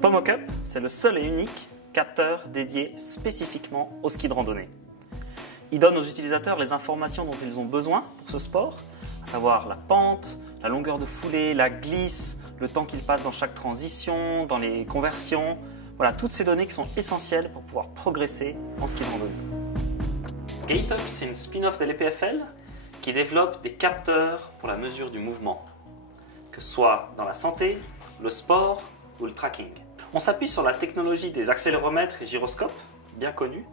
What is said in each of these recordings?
PomoCup, c'est le seul et unique capteur dédié spécifiquement au ski de randonnée. Il donne aux utilisateurs les informations dont ils ont besoin pour ce sport, à savoir la pente, la longueur de foulée, la glisse, le temps qu'ils passent dans chaque transition, dans les conversions. Voilà, toutes ces données qui sont essentielles pour pouvoir progresser en ski de randonnée. GateUp, c'est une spin-off de l'EPFL qui développe des capteurs pour la mesure du mouvement, que ce soit dans la santé, le sport ou le tracking. On s'appuie sur la technologie des accéléromètres et gyroscopes, bien connus,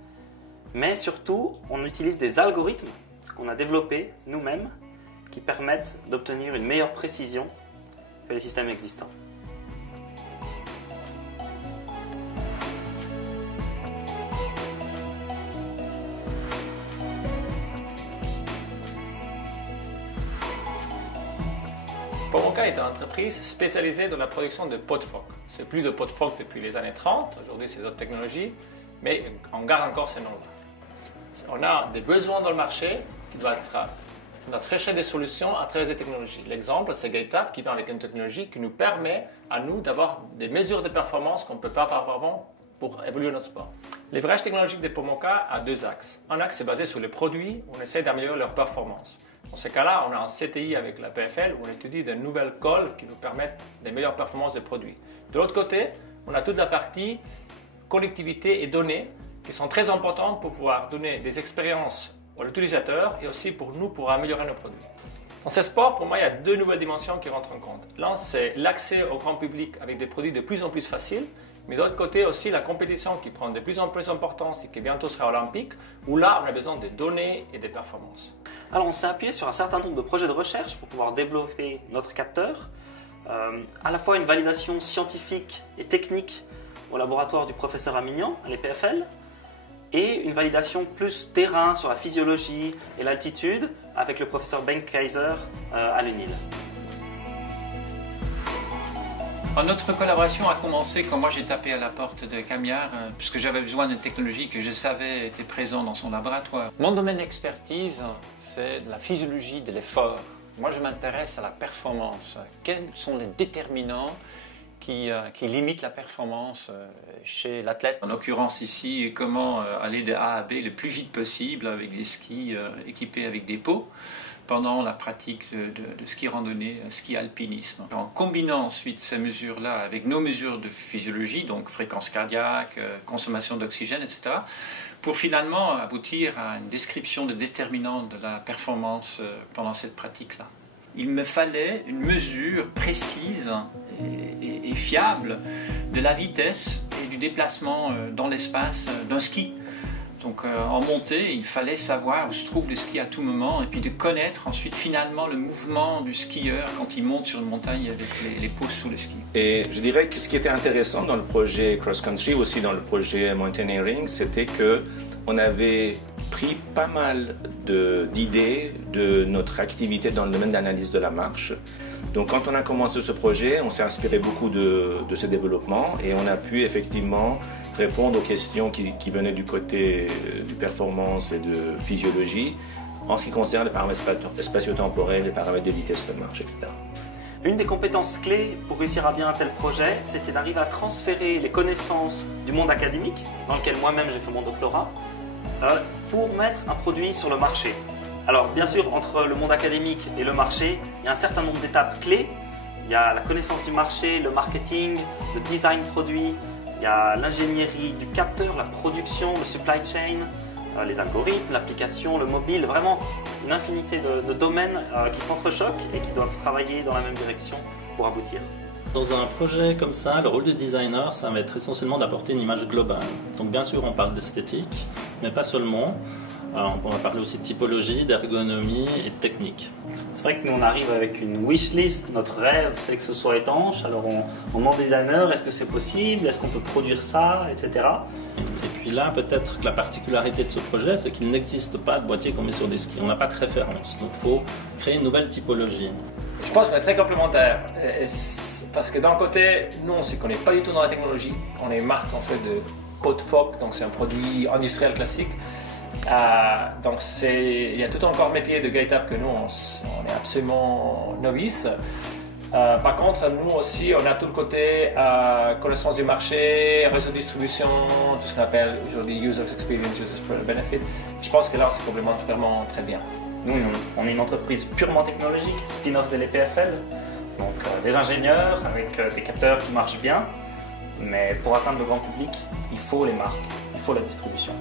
mais surtout, on utilise des algorithmes qu'on a développés nous-mêmes qui permettent d'obtenir une meilleure précision que les systèmes existants. PomoCup est une entreprise spécialisée dans la production de pots de phoque. C'est plus de pots de phoque depuis les années 30, aujourd'hui c'est d'autres technologies, mais on garde encore ces noms-là. On a des besoins dans le marché qui doivent être... On a cherché des solutions à travers des technologies. L'exemple, c'est GateUp qui vient avec une technologie qui nous permet à nous d'avoir des mesures de performance qu'on ne peut pas avoir avant pour évoluer notre sport. Leverage technologique de PomoCup a deux axes. Un axe est basé sur les produits, où on essaie d'améliorer leur performance. Dans ce cas-là, on a un CTI avec la PFL où on étudie de nouvelles colles qui nous permettent des meilleures performances des produits. De l'autre côté, on a toute la partie connectivité et données qui sont très importantes pour pouvoir donner des expériences à l'utilisateur et aussi pour nous pour améliorer nos produits. Dans ce sport, pour moi, il y a deux nouvelles dimensions qui rentrent en compte. L'un, c'est l'accès au grand public avec des produits de plus en plus faciles, mais de l'autre côté aussi la compétition qui prend de plus en plus d'importance et qui bientôt sera olympique, où là, on a besoin de données et des performances. Alors, on s'est appuyé sur un certain nombre de projets de recherche pour pouvoir développer notre capteur. À la fois une validation scientifique et technique au laboratoire du professeur Amignan à l'EPFL, et une validation plus terrain sur la physiologie et l'altitude avec le professeur Ben Kaiser à l'UNIL. Notre collaboration a commencé quand moi j'ai tapé à la porte de Camillard, puisque j'avais besoin d'une technologie que je savais était présente dans son laboratoire. Mon domaine d'expertise, c'est la physiologie de l'effort. Moi, je m'intéresse à la performance. Quels sont les déterminants qui limitent la performance chez l'athlète? En l'occurrence ici, comment aller de A à B le plus vite possible avec des skis équipés avec des pots pendant la pratique de ski randonnée, ski alpinisme. En combinant ensuite ces mesures-là avec nos mesures de physiologie, donc fréquence cardiaque, consommation d'oxygène, etc., pour finalement aboutir à une description de déterminants de la performance pendant cette pratique-là. Il me fallait une mesure précise et fiable de la vitesse et du déplacement dans l'espace d'un ski. Donc en montée, il fallait savoir où se trouve le ski à tout moment et puis de connaître ensuite finalement le mouvement du skieur quand il monte sur une montagne avec les pots sous le ski. Et je dirais que ce qui était intéressant dans le projet Cross Country, aussi dans le projet Mountaineering, c'était qu'on avait pris pas mal d'idées de notre activité dans le domaine d'analyse de la marche. Donc quand on a commencé ce projet, on s'est inspiré beaucoup de ce développement et on a pu effectivement répondre aux questions qui venaient du côté de performance et de physiologie en ce qui concerne les paramètres spatio-temporels, les paramètres de vitesse de marche, etc. Une des compétences clés pour réussir à bien un tel projet, c'était d'arriver à transférer les connaissances du monde académique, dans lequel moi-même j'ai fait mon doctorat, pour mettre un produit sur le marché. Alors bien sûr, entre le monde académique et le marché, il y a un certain nombre d'étapes clés. Il y a la connaissance du marché, le marketing, le design produit, il y a l'ingénierie du capteur, la production, le supply chain, les algorithmes, l'application, le mobile, vraiment une infinité de domaines qui s'entrechoquent et qui doivent travailler dans la même direction pour aboutir. Dans un projet comme ça, le rôle du designer, ça va être essentiellement d'apporter une image globale. Donc bien sûr, on parle d'esthétique, mais pas seulement. On va parler aussi de typologie, d'ergonomie et de technique. C'est vrai que nous on arrive avec une wishlist, notre rêve c'est que ce soit étanche, alors on demande au designer est-ce que c'est possible, est-ce qu'on peut produire ça, etc. Et puis là peut-être que la particularité de ce projet c'est qu'il n'existe pas de boîtier qu'on met sur des skis, on n'a pas de référence, donc il faut créer une nouvelle typologie. Je pense qu'on est très complémentaires, parce que d'un côté, nous on ne s'y connaît pas du tout dans la technologie, on est marque en fait de pots de phoque, donc c'est un produit industriel classique. Donc il y a tout encore métier de GateUp que nous on est absolument novices. Par contre, nous aussi, on a tout le côté connaissance du marché, réseau de distribution, tout ce qu'on appelle aujourd'hui User Experience, User Benefit. Je pense que là, on se complémente vraiment très bien. Nous, on est une entreprise purement technologique, spin-off de l'EPFL. Donc des ingénieurs avec des capteurs qui marchent bien. Mais pour atteindre le grand public, il faut les marques, il faut la distribution.